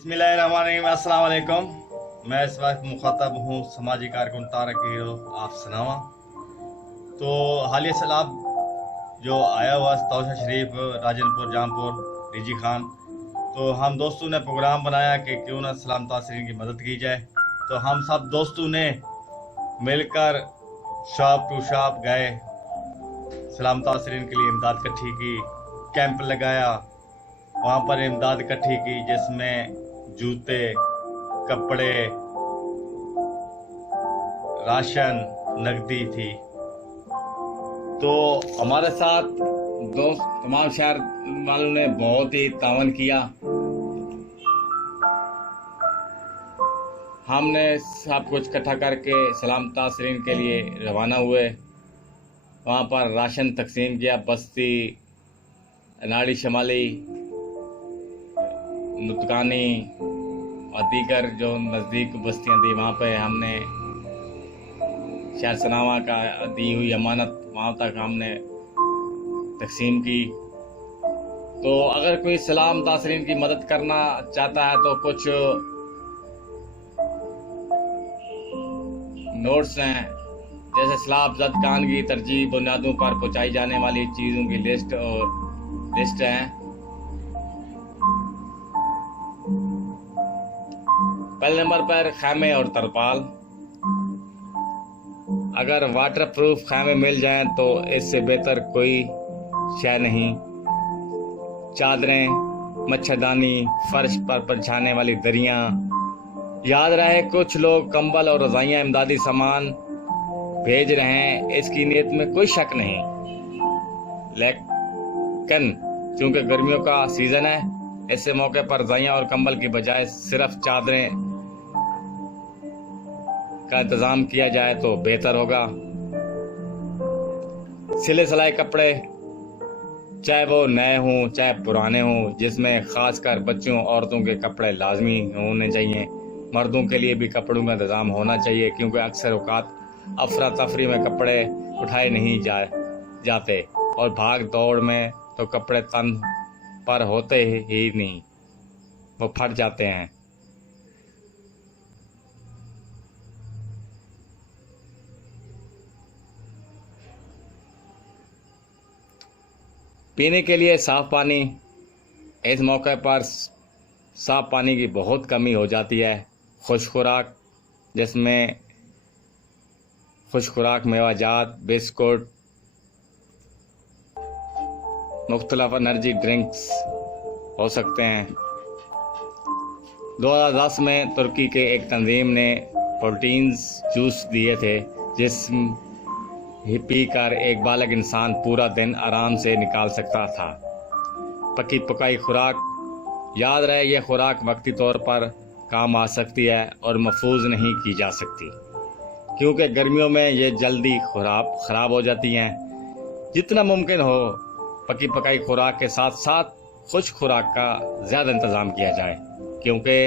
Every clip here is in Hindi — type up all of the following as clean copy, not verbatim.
बिस्मिल्लाहिर्रहमानिर्रहीम, अस्सलाम वालेकुम। मैं इस वक्त मुखातब हूँ समाजी कारकुन तारक हीरो आप सनावा। तो हालिया सैलाब जो आया हुआ तौशा शरीफ, राजनपुर, जामपुर, रिजी खान, तो हम दोस्तों ने प्रोग्राम बनाया कि क्यों ना सलाम तासरीन की मदद की जाए। तो हम सब दोस्तों ने मिलकर शॉप टू शॉप गए, सलाम तासरीन के लिए इमदाद इकट्ठी की, कैंप लगाया, वहाँ पर इमदाद इकट्ठी की जिसमें जूते, कपड़े, राशन, नकदी थी। तो हमारे साथ दोस्त तमाम शहर वालों ने बहुत ही तावन किया। हमने सब कुछ इकट्ठा करके सलाम तासरीन के लिए रवाना हुए। वहाँ पर राशन तकसीम किया। बस्ती, अनाड़ी शमाली, नुतकानी और दीगर जो नज़दीक बस्तियाँ थी, वहाँ पे हमने शहर सनावा का दी हुई अमानत वहाँ तक हमने तकसीम की। तो अगर कोई सलाम तासरीन की मदद करना चाहता है तो कुछ नोट्स हैं, जैसे सलाब ज़द खान की तरजीह बुनियादों पर पहुँचाई जाने वाली चीज़ों की लिस्ट है। पहले नंबर पर खैमे और तरपाल। अगर वाटर प्रूफ खैमे मिल जाएं तो इससे बेहतर कोई शय नहीं। चादरें, मच्छरदानी, फर्श पर बिछाने वाली दरियां। याद रहे कुछ लोग कंबल और रजाइयां इमदादी सामान भेज रहे हैं, इसकी नीयत में कोई शक नहीं, लेकिन चूंकि गर्मियों का सीजन है, ऐसे मौके पर रजाइयां और कंबल की बजाय सिर्फ चादरें का इंतजाम किया जाए तो बेहतर होगा। सिले सिलाए कपड़े, चाहे वो नए हों चाहे पुराने हों, जिसमें खासकर बच्चों औरतों के कपड़े लाजमी होने चाहिए। मर्दों के लिए भी कपड़ों का इंतजाम होना चाहिए, क्योंकि अक्सर औकात अफरा तफरी में कपड़े उठाए नहीं जाते और भाग दौड़ में तो कपड़े तन पर होते ही नहीं, वो फट जाते हैं। पीने के लिए साफ पानी। इस मौके पर साफ पानी की बहुत कमी हो जाती है। खुश्क खुराक, जिसमें खुश्क खुराक, मेवाजात, बिस्कुट, मुख्तलिफ एनर्जी ड्रिंक्स हो सकते हैं। 2010 में तुर्की के एक तंजीम ने प्रोटीन्स जूस दिए थे, जिसमें पीकर एक बालग इंसान पूरा दिन आराम से निकाल सकता था। पकी पकाई खुराक। याद रहे यह खुराक वक्ती तौर पर काम आ सकती है और महफूज नहीं की जा सकती, क्योंकि गर्मियों में ये जल्दी ख़राब हो जाती हैं। जितना मुमकिन हो पकी पकाई खुराक के साथ साथ खुश्क खुराक का ज़्यादा इंतज़ाम किया जाए, क्योंकि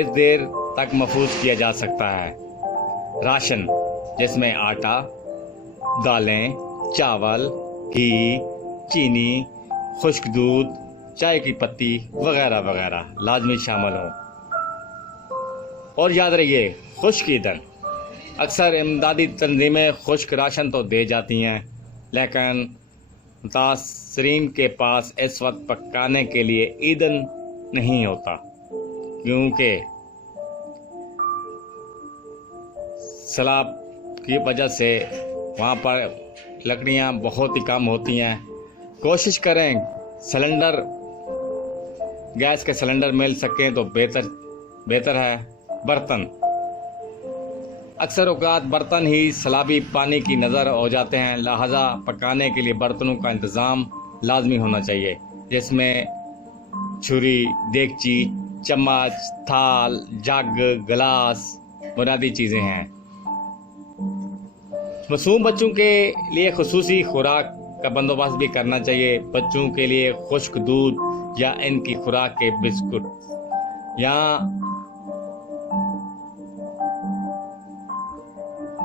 इस देर तक महफूज किया जा सकता है। राशन, जिसमें आटा, दालें, चावल, घी, चीनी, खुश्क दूध, चाय की पत्ती वगैरह वगैरह लाजमी शामिल हो। और याद रहिए, खुश्क ईंधन। अक्सर इमदादी तंजीमें खुश्क राशन तो दे जाती हैं, लेकिन तासरीन के पास इस वक्त पकाने के लिए ईंधन नहीं होता, क्योंकि सैलाब की वजह से वहाँ पर लकड़ियाँ बहुत ही कम होती हैं। कोशिश करें सिलेंडर, गैस के सिलेंडर मिल सकें तो बेहतर है। बर्तन, अक्सर औकात बर्तन ही सैलाबी पानी की नज़र हो जाते हैं, लिहाजा पकाने के लिए बर्तनों का इंतज़ाम लाजमी होना चाहिए, जिसमें छुरी, देगची, चम्मच, थाल, जग, गिलास बुनियादी चीज़ें हैं। मासूम बच्चों के लिए खुसूसी खुराक का बंदोबस्त भी करना चाहिए। बच्चों के लिए खुश्क दूध या इनकी खुराक के बिस्कुट या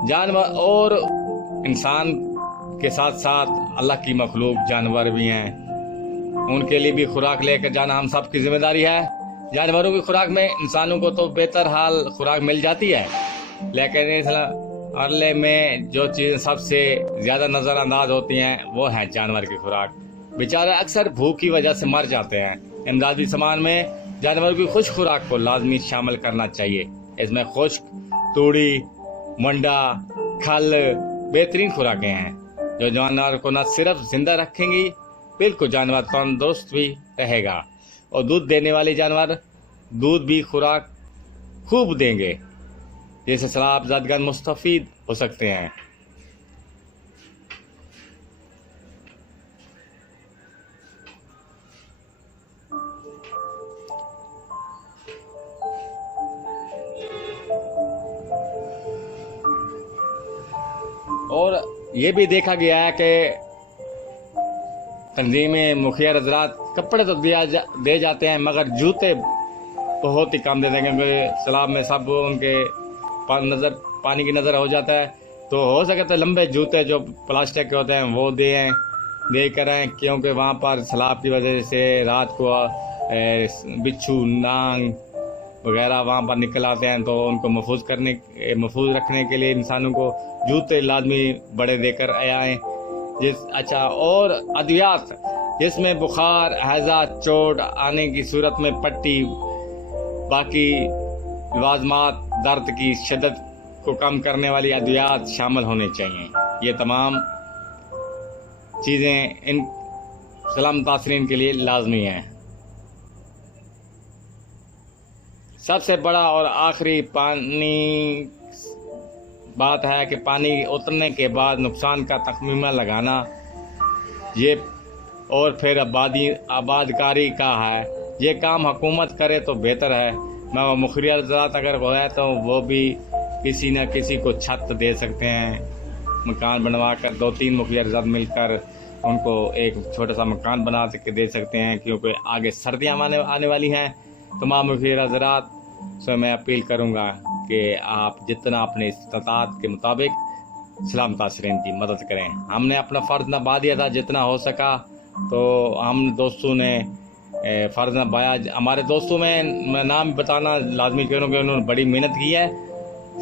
जानवर और इंसान के साथ साथ अल्लाह की मखलूक जानवर भी हैं, उनके लिए भी खुराक लेकर जाना हम सब की जिम्मेदारी है। जानवरों की खुराक में इंसानों को तो बेहतर हाल खुराक मिल जाती है, लेकिन इस अरले में जो चीज़ें सबसे ज़्यादा नज़रअंदाज होती हैं वो है जानवर की खुराक। बेचारे अक्सर भूख की वजह से मर जाते हैं। इमदादी सामान में जानवरों की खुश्क खुराक को लाजमी शामिल करना चाहिए। इसमें खुश्क तूड़ी, मंडा, खल बेहतरीन खुराकें हैं जो जानवर को न सिर्फ जिंदा रखेंगी बिल्कुल जानवर तंदुरुस्त भी रहेगा। और दूध देने वाले जानवर दूध भी खुराक खूब देंगे, जिससे सलाब ज़दगन मुस्तफ़ीद हो सकते हैं। और ये भी देखा गया है कि तंजीमें मुखिया हज़रात कपड़े तो दे जाते हैं, मगर जूते बहुत ही कम देते हैं, क्योंकि सलाब में सब उनके पानी की नज़र हो जाता है। तो हो सके तो लंबे जूते जो प्लास्टिक के होते हैं वो दे करें, क्योंकि वहाँ पर सलाब की वजह से रात को बिच्छू, नांग वगैरह वहाँ पर निकल आते हैं। तो उनको महफूज रखने के लिए इंसानों को जूते लाजमी बड़े देकर आएँ। अच्छा, और अद्वियात जिसमें बुखार, हैज़ा, चोट आने की सूरत में पट्टी, बाकी लवाजमात, दर्द की शिद्दत को कम करने वाली अद्वियात शामिल होने चाहिए। ये तमाम चीज़ें इन सलाम तासरीन के लिए लाजमी हैं। सबसे बड़ा और आखिरी बात है कि पानी उतरने के बाद नुकसान का तखमीना लगाना, ये और फिर आबादकारी का है। ये काम हुकूमत करे तो बेहतर है। मैं मुखिया हज़रात अगर वो है तो वो भी किसी न किसी को छत दे सकते हैं, मकान बनवा कर 2-3 मुखिया हज़रात मिलकर उनको एक छोटा सा मकान बना के दे सकते हैं, क्योंकि आगे सर्दियाँ आने वाली हैं। तमाम मुखिया हज़रात से मैं अपील करूँगा कि आप जितना अपने इस्तात के मुताबिक सलाम तासरीन की मदद करें। हमने अपना फ़र्ज़ निभा दिया था जितना हो सका, तो हम दोस्तों ने फ़र्ज़ निभाया। हमारे दोस्तों में मैं नाम बताना लाजमी करूँ कि उन्होंने बड़ी मेहनत की है।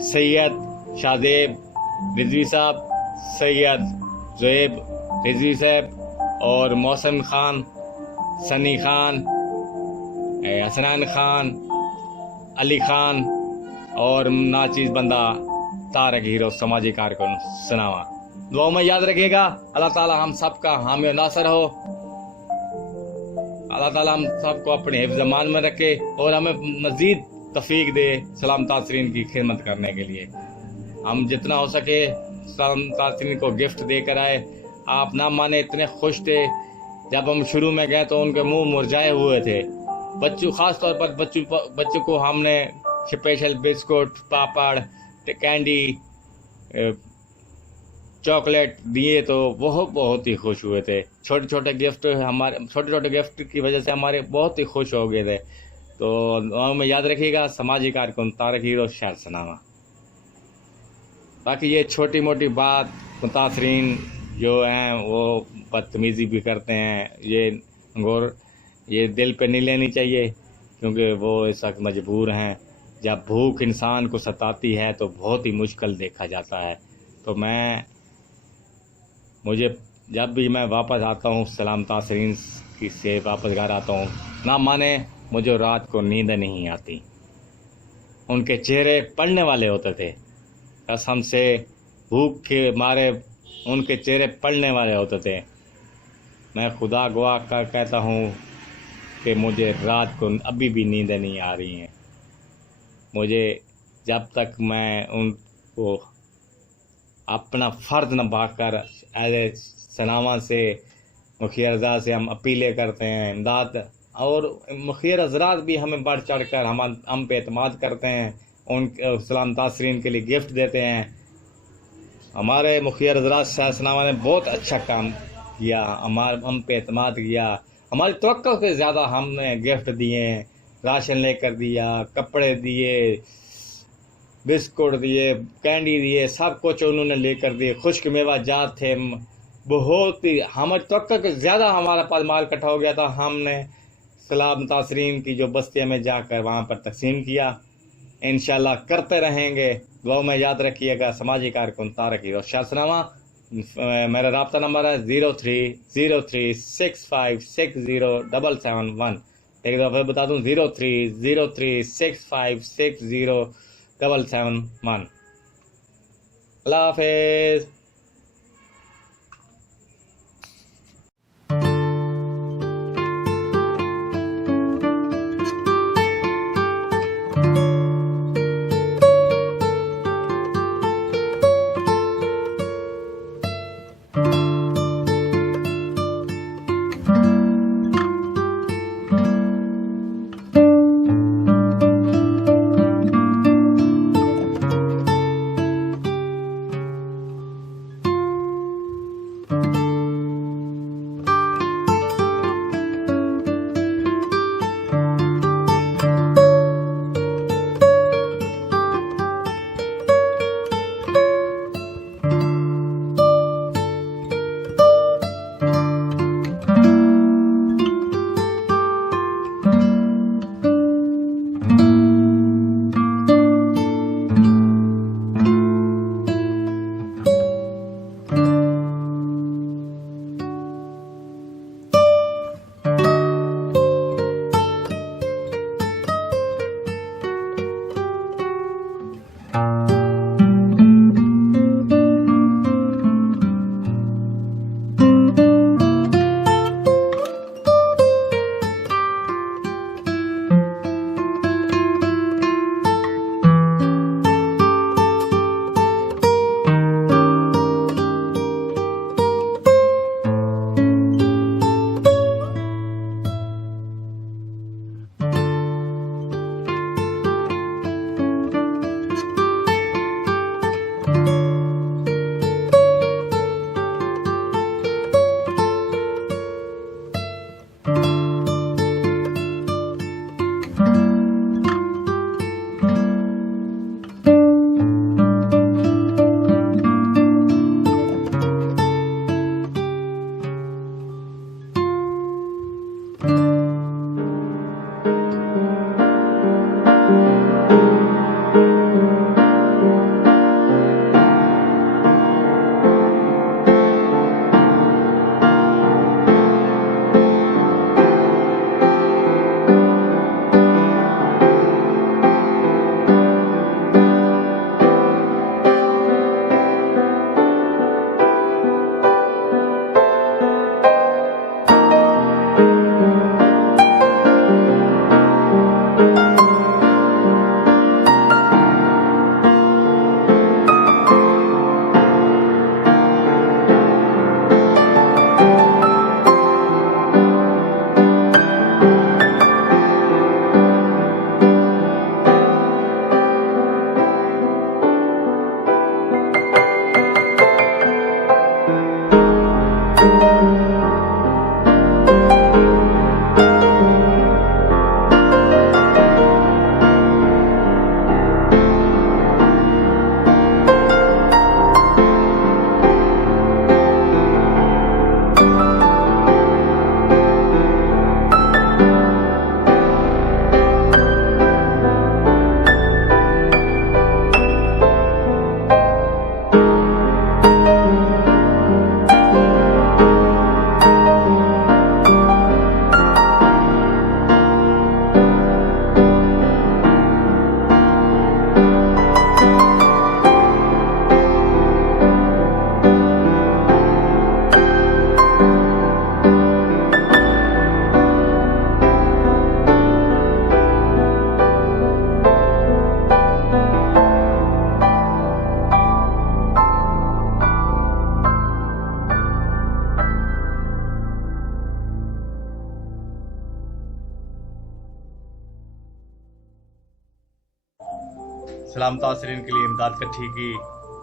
सैयद शाहजेब रिजवी साहब, सैयद ज़ुएब रिजवी साहब, और मौसम खान, सनी खान, हसनैन खान, अली खान, और नाचीज़ बंदा तारक हीरो समाजी कार्यक्रम सनावा। दुआ में याद रखिएगा। अल्लाह ताला हम सबका हामी और नासर हो। अल्लाह ताला हम सबको अपने हिफ्ज़ मान में रखे और हमें मज़ीद तौफ़ीक दे सलाम तासरीन की खिदमत करने के लिए। हम जितना हो सके सलाम तासरीन को गिफ्ट देकर आए। आप ना माने इतने खुश थे जब हम शुरू में गए तो उनके मुंह मुरझाए हुए थे। ख़ास तौर पर बच्चों को हमने स्पेशल बिस्कुट, पापड़, कैंडी, चॉकलेट दिए तो बहुत ही खुश हुए थे। छोटे छोटे गिफ्ट की वजह से हमारे बहुत ही खुश हो गए थे। तो में याद रखिएगा, समाजी कार्यक्रम तारक हीरो शहर सनावा। बाकी ये छोटी मोटी बात मुतासरीन जो हैं वो बदतमीज़ी भी करते हैं, ये दिल पे नहीं लेनी चाहिए, क्योंकि वो इस वक्त मजबूर हैं। जब भूख इंसान को सताती है तो बहुत ही मुश्किल देखा जाता है। तो मुझे जब भी मैं वापस आता हूँ सलाम तासरीन से वापस घर आता हूँ, ना माने मुझे रात को नींद नहीं आती। उनके चेहरे पड़ने वाले होते थे, कसम से भूख के मारे उनके चेहरे पड़ने वाले होते थे। मैं खुदा गवाह का कहता हूँ कि मुझे रात को अभी भी नींद नहीं आ रही है। मुझे जब तक मैं उनको अपना फ़र्ज़ निभाकर एज सनामा से मुखिया हज़रात से हम अपीलें करते हैं इमदाद, और मुखिया हज़रात भी हमें बढ़ चढ़ कर हम पे एतमाद करते हैं, उन सलाम तासरीन के लिए गिफ्ट देते हैं। हमारे मुखिया हज़रात सनामा ने बहुत अच्छा काम किया, हम पे एतमाद किया। हमारी तवक्को से ज़्यादा हमने गिफ्ट दिए, राशन लेकर दिया, कपड़े दिए, बिस्कुट दिए, कैंडी दिए, सब कुछ उन्होंने लेकर दिए। खुश्क मेवा जात थे, बहुत ही हमारी तवक्को से ज़्यादा हमारे पास माल इकट्ठा हो गया था। हमने सलाह मुतासरीन की जो बस्तियों में जाकर वहाँ पर तकसीम किया। इंशाल्लाह करते रहेंगे। दुआ में याद रखिएगा। समाजी कार्यक्रम तारक हीरो शासनामा। मेरा रब्ता नंबर है 030365607771। एक दफ़ा बता दूं 030365607771। अल्लाह हाफिज़। सलाम तासरीन के लिए इमदाद इकट्ठी की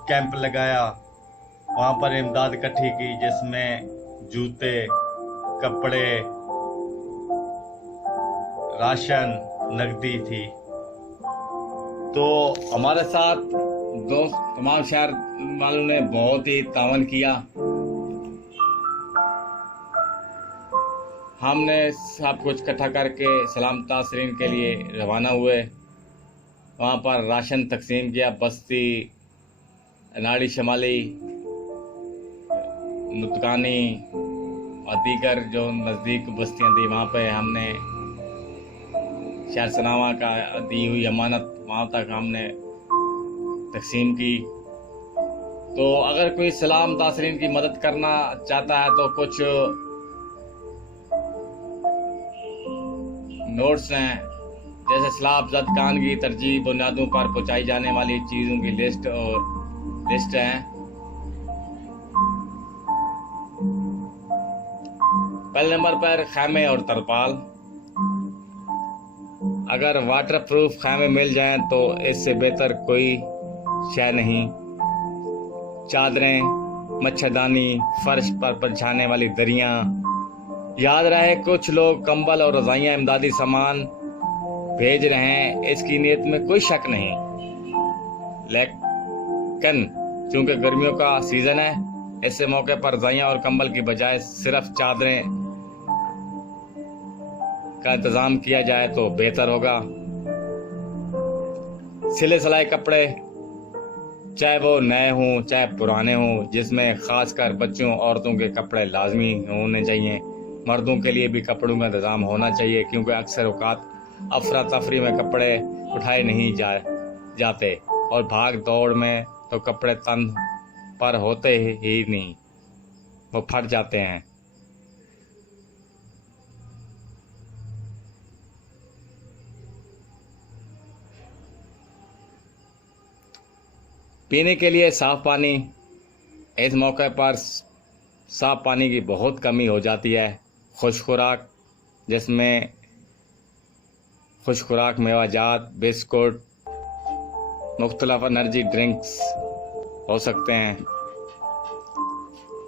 कैंप लगाया। वहाँ पर इमदाद इकट्ठी की जिसमें जूते, कपड़े, राशन, नकदी थी। तो हमारे साथ दोस्त तमाम शहर वालों ने बहुत ही तावन किया। हमने सब कुछ इकट्ठा करके सलाम तासरीन के लिए रवाना हुए। वहाँ पर राशन तकसीम किया। बस्ती, नाड़ी शमाली, नुतकानी और दीगर जो नज़दीक बस्तियाँ थी, वहाँ पे हमने शहर सनावा का दी हुई अमानत वहाँ तक हमने तकसीम की। तो अगर कोई सलाम तासरीन की मदद करना चाहता है तो कुछ नोट्स हैं, जैसे सलाह अफजद खान की तरजीह बुनियादों पर पहुँचाई जाने वाली चीज़ों की लिस्ट है। पहले नंबर पर खैमे और तरपाल। अगर वाटर प्रूफ खैमे मिल जाएं तो इससे बेहतर कोई शय नहीं। चादरें, मच्छरदानी, फर्श पर बिछाने वाली दरियां। याद रहे कुछ लोग कंबल और रज़ाइयाँ इमदादी सामान भेज रहे हैं, इसकी नीयत में कोई शक नहीं, लेकिन चूंकि गर्मियों का सीज़न है, ऐसे मौके पर रज़ाइयाँ और कंबल की बजाय सिर्फ चादरें का इंतज़ाम किया जाए तो बेहतर होगा। सिले सिलाई कपड़े, चाहे वो नए हों चाहे पुराने हों, जिसमें ख़ासकर बच्चों औरतों के कपड़े लाजमी होने चाहिए। मर्दों के लिए भी कपड़ों का इंतज़ाम होना चाहिए, क्योंकि अक्सर औक़ात अफरा तफरी में कपड़े उठाए नहीं जाते और भाग दौड़ में तो कपड़े तन पर होते ही नहीं, वो फट जाते हैं। पीने के लिए साफ़ पानी। इस मौके पर साफ़ पानी की बहुत कमी हो जाती है। खुश खुराक, जिसमें खुश खुराक मेवाजात, बिस्कुट, मुख्तलिफ एनर्जी ड्रिंक्स हो सकते हैं।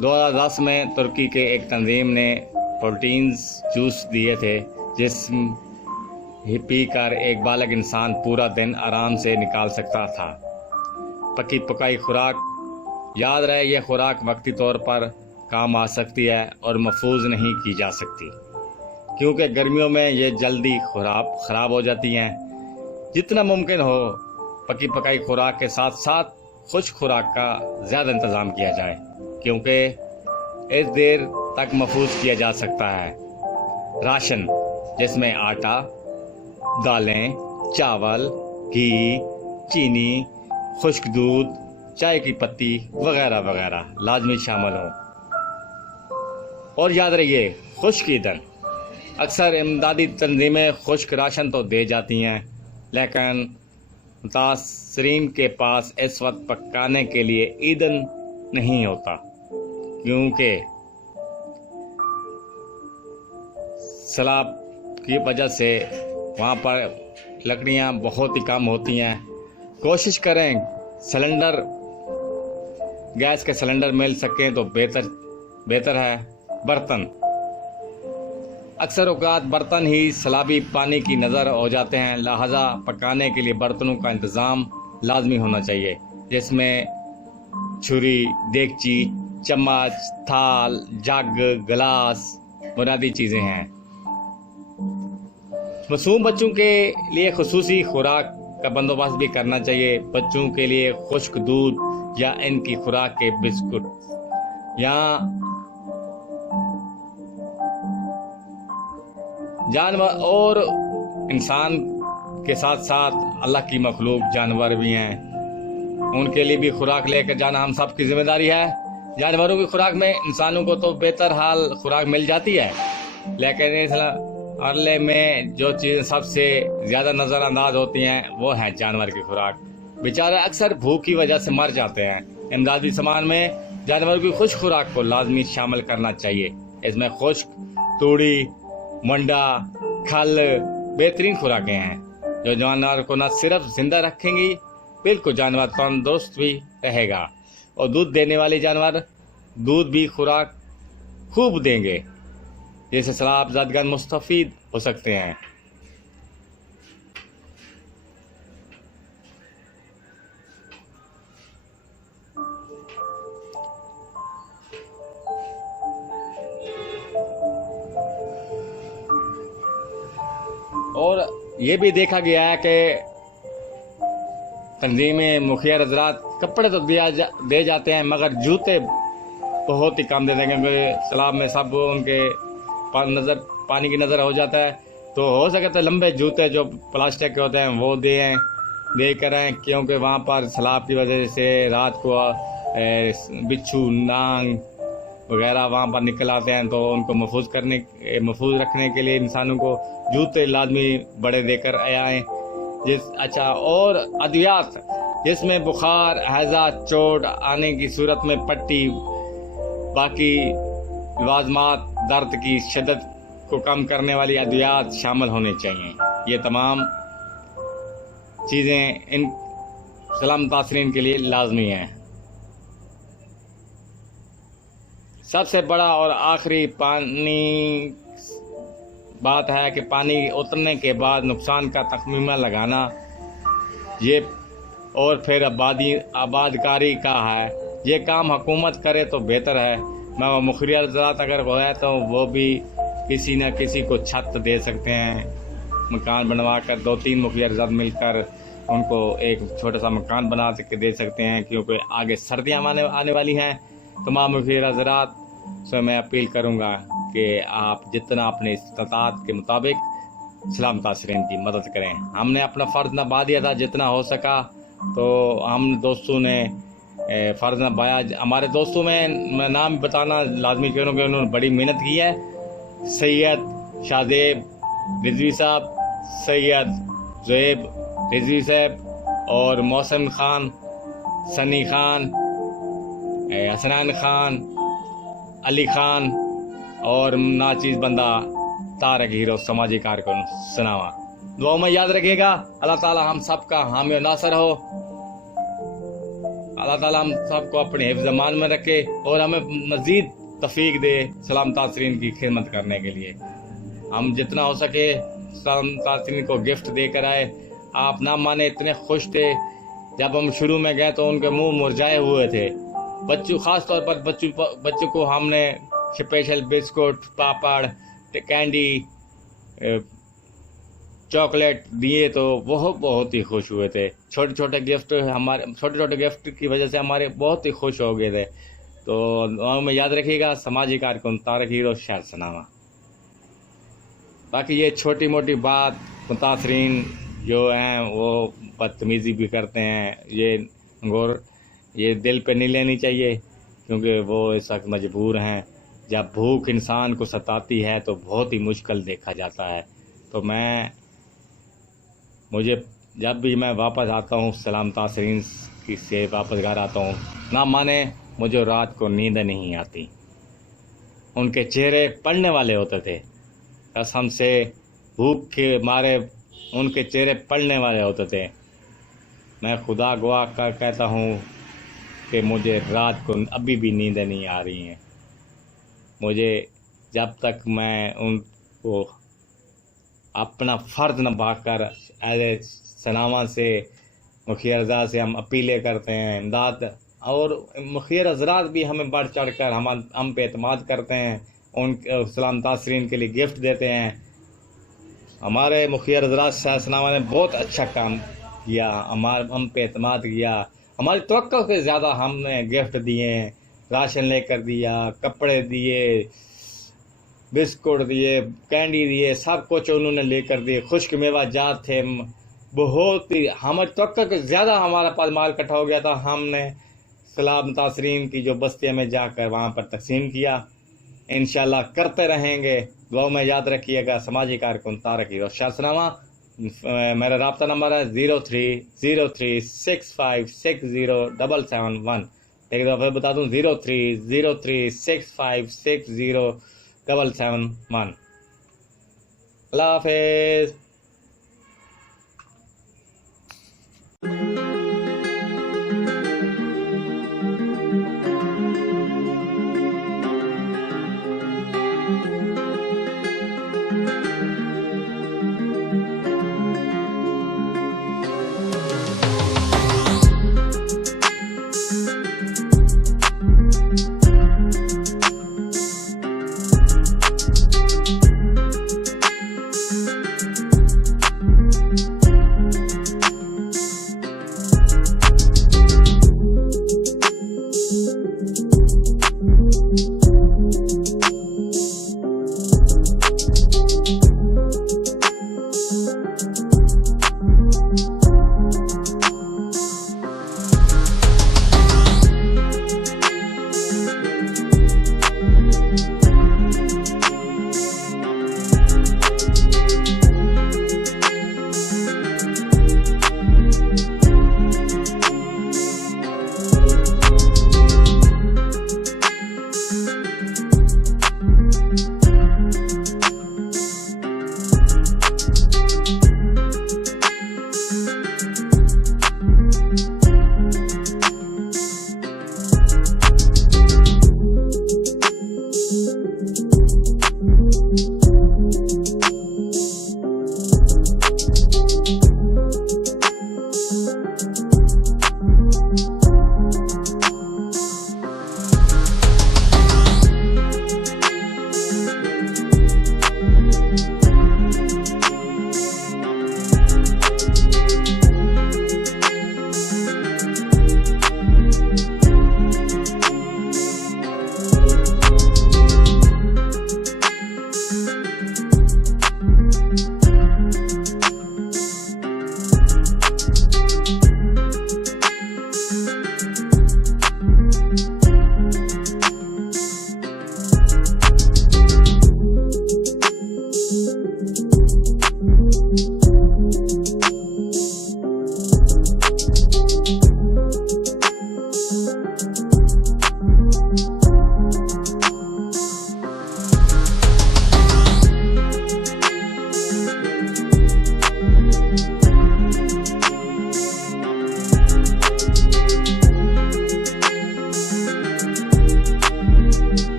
2010 में तुर्की के एक तंजीम ने प्रोटीन्स जूस दिए थे, जिसम पी कर एक बालग इंसान पूरा दिन आराम से निकाल सकता था। पकी पकाई खुराक। याद रहे यह खुराक वक्ती तौर पर काम आ सकती है और महफूज नहीं की जा सकती, क्योंकि गर्मियों में ये जल्दी ख़राब हो जाती हैं। जितना मुमकिन हो पकी पकाई खुराक के साथ साथ खुश खुराक का ज़्यादा इंतज़ाम किया जाए, क्योंकि इस देर तक महफूज किया जा सकता है। राशन, जिसमें आटा, दालें, चावल, घी, चीनी, खुश्क दूध, चाय की पत्ती वगैरह वगैरह लाजमी शामिल हों। और याद रहिए, खुश्क ईंधन। अक्सर इमदादी तंजीमें खुश्क राशन तो दे जाती हैं, लेकिन मुतासरीन के पास इस वक्त पकाने के लिए ईंधन नहीं होता, क्योंकि सैलाब की वजह से वहाँ पर लकड़ियाँ बहुत ही कम होती हैं। कोशिश करें सिलेंडर, गैस के सिलेंडर मिल सकें तो बेहतर है। बर्तन, अक्सर औक़ात बर्तन ही सैलाबी पानी की नज़र हो जाते हैं, लिहाजा पकाने के लिए बर्तनों का इंतज़ाम लाजमी होना चाहिए, जिसमें छुरी, देगची, चम्मच, थाल, जग, गिलास बुनियादी चीज़ें हैं। मासूम बच्चों के लिए खुसूसी खुराक का बंदोबस्त भी करना चाहिए। बच्चों के लिए खुश्क दूध या इनकी खुराक के बिस्कुट या जानवर और इंसान के साथ साथ अल्लाह की मखलूक जानवर भी हैं, उनके लिए भी खुराक लेकर जाना हम सब की जिम्मेदारी है। जानवरों की खुराक में इंसानों को तो बेहतर हाल खुराक मिल जाती है, लेकिन इस अरले में जो चीज़ें सबसे ज़्यादा नज़रअंदाज होती हैं वो है जानवर की खुराक। बेचारे अक्सर भूख की वजह से मर जाते हैं। इमदादी सामान में जानवरों की खुश्क खुराक को लाजमी शामिल करना चाहिए। इसमें खुश्क तूड़ी, मंडा, खल बेहतरीन खुराकें हैं, जो जानवर को न सिर्फ जिंदा रखेंगी बिल्कुल जानवर तंदुरुस्त भी रहेगा। और दूध देने वाले जानवर दूध भी खुराक खूब देंगे, जिससे सलाब ज़दगन मुस्तफ़ीद हो सकते हैं। और ये भी देखा गया है कि तंजीमें मुखिया हजरात कपड़े तो दे जाते हैं, मगर जूते बहुत ही कम देते हैं, क्योंकि सैलाब में सब उनके पानी की नज़र हो जाता है। तो हो सके तो लंबे जूते जो प्लास्टिक के होते हैं वो दे कर आएँ, क्योंकि वहाँ पर सैलाब की वजह से रात को बिच्छू नांग वगैरह वहाँ पर निकल आते हैं, तो उनको महफूज रखने के लिए इंसानों को जूते लाजमी बड़े देकर आएँ। अच्छा, और अद्वियात जिसमें बुखार, हैज़ा, चोट आने की सूरत में पट्टी, बाकी लवाजमात, दर्द की शिद्दत को कम करने वाली अद्वियात शामिल होने चाहिए। ये तमाम चीज़ें इन सलाम तासरीन के लिए लाजमी हैं। सबसे बड़ा और आखिरी बात है कि पानी उतरने के बाद नुकसान का तखमीना लगाना, ये और फिर आबादकारी का है। ये काम हुकूमत करे तो बेहतर है। मैं मुखिया हज़रात अगर वो है तो वो भी किसी न किसी को छत दे सकते हैं, मकान बनवा कर 2-3 मुखिया हज़रात मिलकर उनको एक छोटा सा मकान बना के दे सकते हैं, क्योंकि आगे सर्दियाँ आने वाली हैं। तमाम मुखिया हज़रात से मैं अपील करूँगा कि आप जितना अपने इस्तात के मुताबिक सलाम तासरीन की मदद करें। हमने अपना फ़र्ज़ निभा दिया था जितना हो सका, तो हम दोस्तों ने फ़र्ज़ निभाया। हमारे दोस्तों में मैं नाम बताना लाजमी करूँ कि उन्होंने बड़ी मेहनत की है। सैयद शादेब रिजवी साहब, सैयद ज़ुएब रिजवी साहब, और मौसम खान, सनी खान, हसनैन खान, अली खान, और नाचीज़ बंदा तारक हीरो समाजी कारकुन सनावा। दुआ में याद रखिएगा। अल्लाह ताला हम सब का हामी और नासर हो। अल्लाह ताला हम सबको अपने हिफ्ज़ मान में रखे और हमें मज़ीद तौफ़ीक दे सलाम तासरीन की खिदमत करने के लिए। हम जितना हो सके सलाम तासरीन को गिफ्ट देकर आए। आप ना माने, इतने खुश थे जब हम शुरू में गए तो उनके मुंह मुरझाए हुए थे। बच्चों, ख़ास तौर पर बच्चों को हमने स्पेशल बिस्कुट, पापड़, कैंडी, चॉकलेट दिए तो वह बहुत ही खुश हुए थे। छोटे छोटे गिफ्ट की वजह से हमारे बहुत ही खुश हो गए थे। तो में याद रखिएगा, समाजी कारकुन तारक हीरो शहर सनावा। बाकी ये छोटी मोटी बात मुतासरीन जो हैं वो बदतमीज़ी भी करते हैं, ये दिल पे नहीं लेनी चाहिए, क्योंकि वो इस वक्त मजबूर हैं। जब भूख इंसान को सताती है तो बहुत ही मुश्किल देखा जाता है। तो मुझे जब भी मैं वापस आता हूँ सलाम तासरीन से वापस घर आता हूँ, ना माने मुझे रात को नींद नहीं आती। उनके चेहरे पड़ने वाले होते थे, कसम से भूख के मारे उनके चेहरे पड़ने वाले होते थे। मैं खुदा गवाह का कहता हूँ कि मुझे रात को अभी भी नींद नहीं आ रही है। मुझे जब तक मैं उनको अपना फ़र्ज़ निभाकर एज सनामा से मुखिया हज़रात से हम अपीलें करते हैं इमदाद, और मुखिया हज़रात भी हमें बढ़ चढ़ कर हम पे एतमाद करते हैं, उन सलाम तासरीन के लिए गिफ्ट देते हैं। हमारे मुखिया हज़रात सनामा ने बहुत अच्छा काम किया, हम पे एतमाद किया। हमारी तवक्को से ज़्यादा हमने गिफ्ट दिए, राशन लेकर दिया, कपड़े दिए, बिस्कुट दिए, कैंडी दिए, सब कुछ उन्होंने लेकर दिए। खुश्क मेवा जात थे, बहुत ही हमारी तवक्को से ज़्यादा हमारा पास माल इकट्ठा हो गया था। हमने सलाम तासरीन की जो बस्तियों में जाकर वहाँ पर तकसीम किया। इंशाल्लाह करते रहेंगे। दुआ में याद रखिएगा। समाजी कारकुन तारक हीरो शासनामा। मेरा रब्ता नंबर है 030365607771। एक दफ़ा बता दूं 030365607771। अल्लाह हाफ़िज़।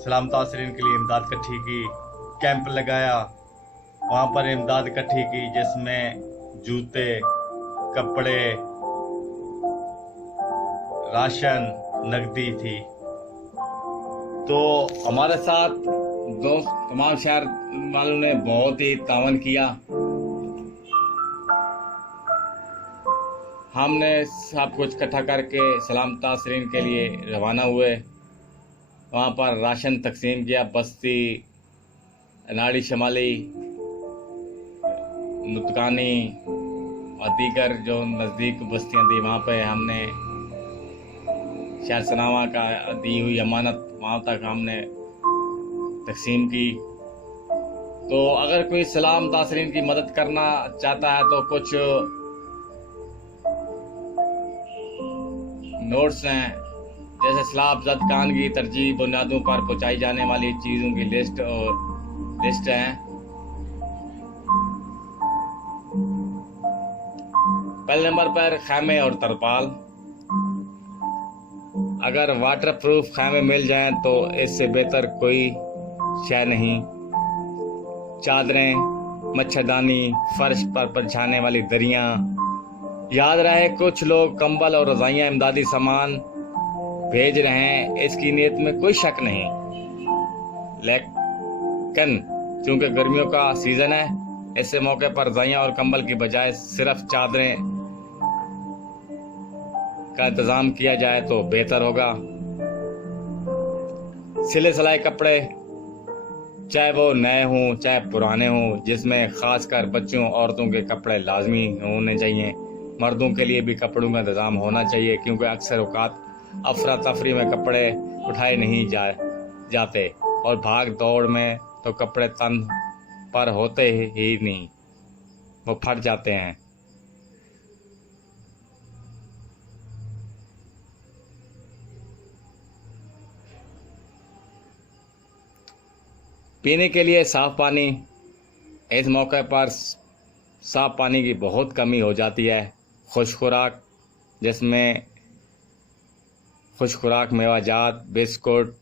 सलाम तासरीन के लिए इमदाद इकट्ठी की, कैंप लगाया, वहाँ पर इमदाद इकट्ठी की जिसमें जूते, कपड़े, राशन, नकदी थी। तो हमारे साथ दोस्त तमाम शहर वालों ने बहुत ही तावन किया। हमने सब कुछ इकट्ठा करके सलाम तासरीन के लिए रवाना हुए। वहाँ पर राशन तकसीम किया। बस्ती, अनाड़ी शमाली, नुतकानी और दीगर जो नज़दीक बस्तियाँ थी वहाँ पे हमने शहर सनावा का दी हुई अमानत वहाँ तक हमने तकसीम की। तो अगर कोई सलाम तासरीन की मदद करना चाहता है तो कुछ नोट्स हैं, जैसे सलाब ज़द खान की तरजीह बुनियादों पर पहुँचाई जाने वाली चीज़ों की लिस्ट है। पहले नंबर पर खैमे और तरपाल। अगर वाटर प्रूफ खैमे मिल जाएं तो इससे बेहतर कोई शय नहीं। चादरें, मच्छरदानी, फर्श पर बिछाने वाली दरियां। याद रहे कुछ लोग कंबल और रज़ाइयाँ इमदादी सामान भेज रहे हैं, इसकी नीयत में कोई शक नहीं, लेकिन चूंकि गर्मियों का सीज़न है, ऐसे मौके पर रज़ाइयाँ और कंबल की बजाय सिर्फ चादरें का इंतज़ाम किया जाए तो बेहतर होगा। सिले सिलाई कपड़े, चाहे वो नए हों चाहे पुराने हों, जिसमें ख़ासकर बच्चों औरतों के कपड़े लाजमी होने चाहिए। मर्दों के लिए भी कपड़ों का इंतज़ाम होना चाहिए, क्योंकि अक्सर औकात अफरा तफरी में कपड़े उठाए नहीं जाते और भाग दौड़ में तो कपड़े तन पर होते ही नहीं, वो फट जाते हैं। पीने के लिए साफ़ पानी। इस मौके पर साफ़ पानी की बहुत कमी हो जाती है। खुश खुराक, जिसमें खुश खुराक मेवाजात, बिस्कुट,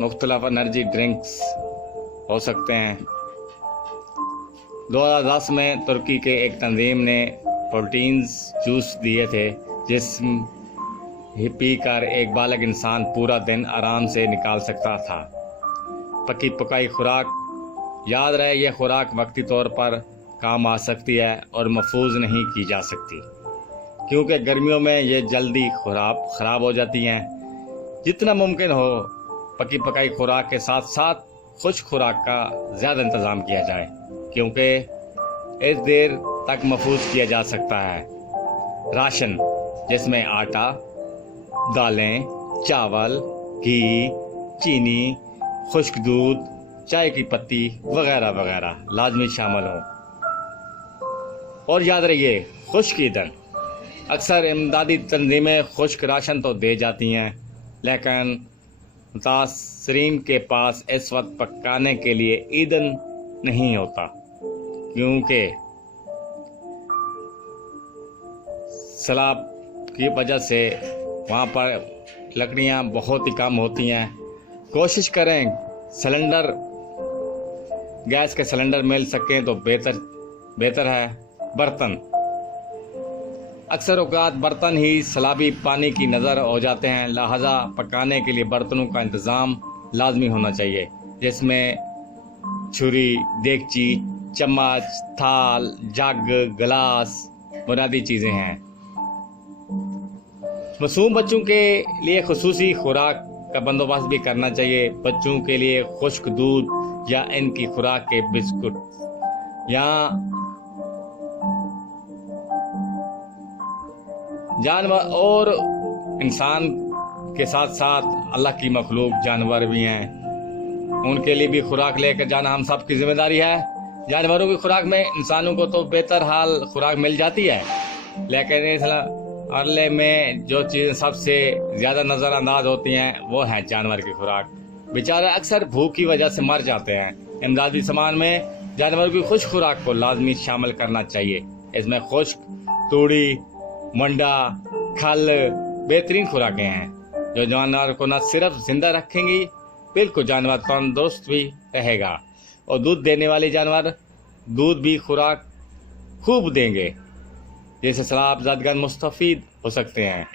मुख्तलिफ एनर्जी ड्रिंक्स हो सकते हैं। 2010 में तुर्की के एक तंजीम ने प्रोटीन्स जूस दिए थे, जिसम पी कर एक बालग इंसान पूरा दिन आराम से निकाल सकता था। पकी पकाई खुराक। याद रहे यह खुराक वक्ती तौर पर काम आ सकती है और महफूज नहीं की जा सकती, क्योंकि गर्मियों में ये जल्दी ख़राब हो जाती हैं। जितना मुमकिन हो पकी पकाई खुराक के साथ साथ खुश खुराक का ज़्यादा इंतज़ाम किया जाए, क्योंकि इस देर तक महफूज किया जा सकता है। राशन, जिसमें आटा, दालें, चावल, घी, चीनी, खुश्क दूध, चाय की पत्ती वगैरह वगैरह लाजमी शामिल हो। और याद रहिए, खुश्क ईंधन। अक्सर इमदादी तंजीमें खुश्क राशन तो दे जाती हैं, लेकिन मुतासरीन के पास इस वक्त पकाने के लिए ईंधन नहीं होता, क्योंकि सैलाब की वजह से वहाँ पर लकड़ियाँ बहुत ही कम होती हैं। कोशिश करें सिलेंडर, गैस के सिलेंडर मिल सकें तो बेहतर है। बर्तन, अक्सर औकात बर्तन ही सैलाबी पानी की नज़र हो जाते हैं, लिहाजा पकाने के लिए बर्तनों का इंतज़ाम लाजमी होना चाहिए, जिसमें छुरी, देगची, चम्मच, थाल, जग, गिलास बुनियादी चीज़ें हैं। मासूम बच्चों के लिए खुसूसी खुराक का बंदोबस्त भी करना चाहिए। बच्चों के लिए खुश्क दूध या इनकी खुराक के बिस्कुट या जानवर और इंसान के साथ साथ अल्लाह की मखलूक जानवर भी हैं, उनके लिए भी खुराक लेकर जाना हम सब की जिम्मेदारी है। जानवरों की खुराक में इंसानों को तो बेहतर हाल खुराक मिल जाती है, लेकिन अरले में जो चीज़ें सबसे ज़्यादा नज़रअंदाज होती हैं वो है जानवर की खुराक। बेचारे अक्सर भूख की वजह से मर जाते हैं। इमदादी सामान में जानवर की खुश्क खुराक को लाजमी शामिल करना चाहिए। इसमें खुश्क, तूड़ी, मंडा, खल बेहतरीन खुराकें हैं जो जानवर को न सिर्फ जिंदा रखेंगी बिल्कुल जानवर तंदुरुस्त भी रहेगा। और दूध देने वाले जानवर दूध भी खुराक खूब देंगे जिससे सलाबज़दगन मुस्तफ़ीद हो सकते हैं।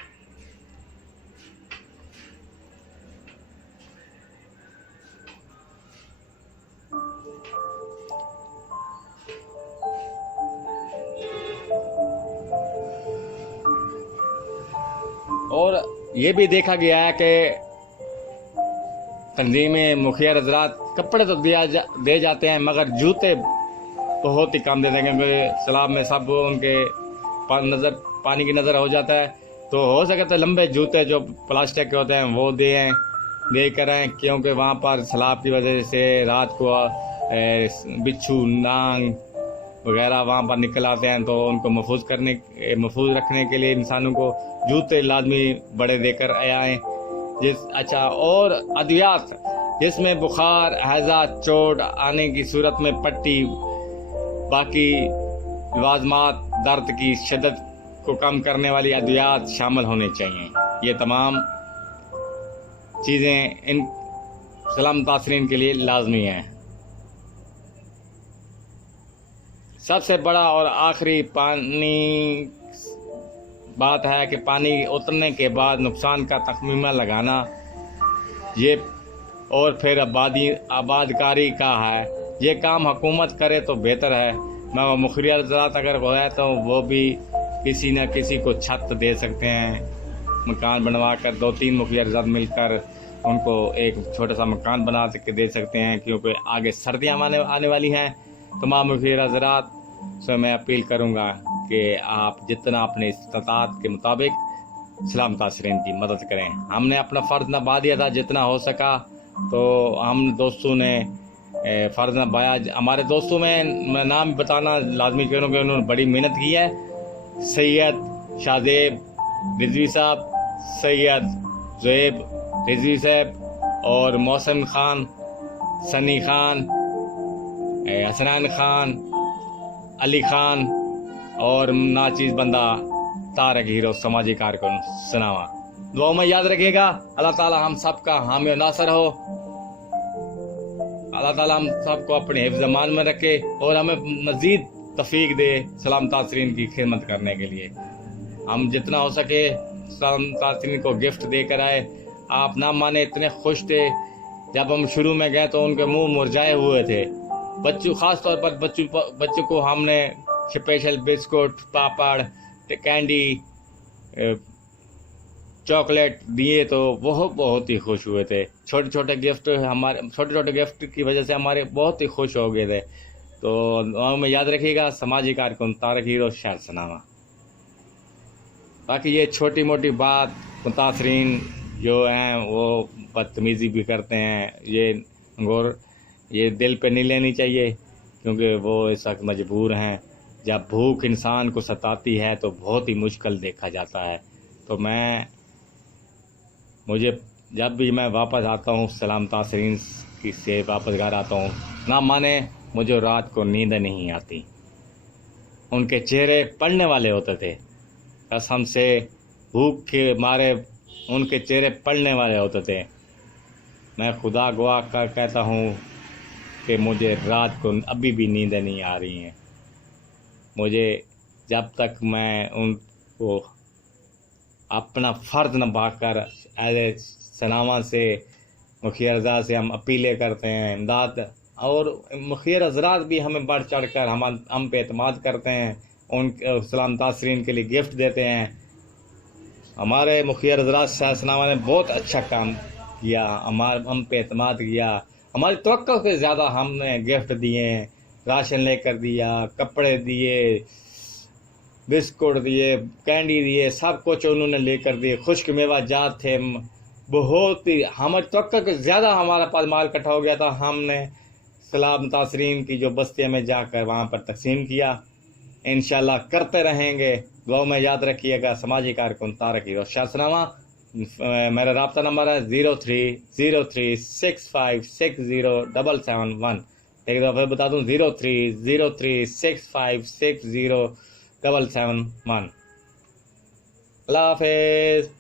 और ये भी देखा गया है कि तंजीमें मुखिया हज़रात कपड़े तो दे जाते हैं मगर जूते बहुत ही कम दे देंगे क्योंकि सलाब में सब उनके पानी की नज़र हो जाता है। तो हो सके तो लंबे जूते जो प्लास्टिक के होते हैं वो दे कर आएँ क्योंकि वहाँ पर सलाब की वजह से रात को बिच्छू, नांग वगैरह वहाँ पर निकल आते हैं। तो उनको महफूज रखने के लिए इंसानों को जूते लाजमी बड़े देकर आए। अच्छा, और अद्वियात जिसमें बुखार, हैज़ा, चोट आने की सूरत में पट्टी, बाकी लवाज़मात, दर्द की शिद्दत को कम करने वाली अद्वियात शामिल होने चाहिए। ये तमाम चीज़ें इन सलाम तासरीन के लिए लाजमी हैं। सबसे बड़ा और आखिरी बात है कि पानी उतरने के बाद नुकसान का तखमीना लगाना ये और फिर आबादकारी का है। ये काम हुकूमत करे तो बेहतर है मगर मुखिया हज़रात अगर हो है तो वो भी किसी न किसी को छत दे सकते हैं। मकान बनवा कर 2-3 मुखिया हज़रात मिलकर उनको एक छोटा सा मकान बना के दे सकते हैं क्योंकि आगे सर्दियाँ आने वाली हैं। तमाम मुखिया हज़रात से मैं अपील करूँगा कि आप जितना अपने इस्ताअत के मुताबिक सलाम तासरीन की मदद करें। हमने अपना फ़र्ज़ निभा दिया था जितना हो सका। तो हम दोस्तों ने फ़र्ज़ निभाया। हमारे दोस्तों में मैं नाम बताना लाजमी करूँ कि उन्होंने बड़ी मेहनत की है। सैयद शाहजेब रिजवी साहब, सैयद ज़ुएब रिजवी साहब और मौसम खान, सनी खान, हसनैन खान, अली खान और नाचीज़ बंदा तारक हीरो समाजी कारकुन सनावा। दुआ में याद रखिएगा। अल्लाह ताला हम सब का हामी और नासर हो। अल्लाह ताला हम सबको अपने हिफ्ज़ मान में रखे और हमें मज़ीद तौफ़ीक दे सलाम तासरीन की खिदमत करने के लिए। हम जितना हो सके सलाम तासरीन को गिफ्ट देकर आए। आप ना माने इतने खुश थे जब हम शुरू में गए तो उनके मुंह मुरझाए हुए थे। बच्चों, ख़ास तौर पर बच्चों को हमने स्पेशल बिस्कुट, पापड़, कैंडी, चॉकलेट दिए तो वो बहुत ही खुश हुए थे। छोटे छोटे गिफ्ट की वजह से हमारे बहुत ही खुश हो गए थे। तो में याद रखिएगा। समाजी कारकुन तारक हीरो शहर सनावा। बाकी ये छोटी मोटी बात मुतासरीन जो हैं वो बदतमीज़ी भी करते हैं। ये दिल पे नहीं लेनी चाहिए क्योंकि वो इस वक्त मजबूर हैं। जब भूख इंसान को सताती है तो बहुत ही मुश्किल देखा जाता है। तो मुझे जब भी मैं वापस आता हूँ सलाम तासरीन से वापस घर आता हूँ, ना माने मुझे रात को नींद नहीं आती। उनके चेहरे पड़ने वाले होते थे, कसम से भूख के मारे उनके चेहरे पड़ने वाले होते थे। मैं खुदा गवाह कर कहता हूँ कि मुझे रात को अभी भी नींद नहीं आ रही है। मुझे जब तक मैं उनको अपना फ़र्ज़ निभाकर एज सनामा से मुखिया हज़रात से हम अपीलें करते हैं इमदाद, और मुखिया हज़रात भी हमें बढ़ चढ़ कर हम पे एतमाद करते हैं। उन सलाम तासरीन के लिए गिफ्ट देते हैं। हमारे मुखिया हज़रात सनामा ने बहुत अच्छा काम किया, हम पे एतमाद किया। हमारी तवक्को से ज़्यादा हमने गिफ्ट दिए, राशन लेकर दिया, कपड़े दिए, बिस्कुट दिए, कैंडी दिए, सब कुछ उन्होंने लेकर दिए। खुश्क मेवा जात थे, बहुत ही हमारे तवक्को से ज़्यादा हमारा पास माल इकट्ठा हो गया था। हमने सलाम तासरीन की जो बस्तियों में जाकर वहाँ पर तकसीम किया। इंशाल्लाह करते रहेंगे। दुआ में याद रखिएगा। समाजी कार्यक्रम तारक हीरो शासनामा। मेरा रब्ता नंबर है 030365607771। एक दफ़ा बता दूं 030365607771। अल्लाह हाफिज़।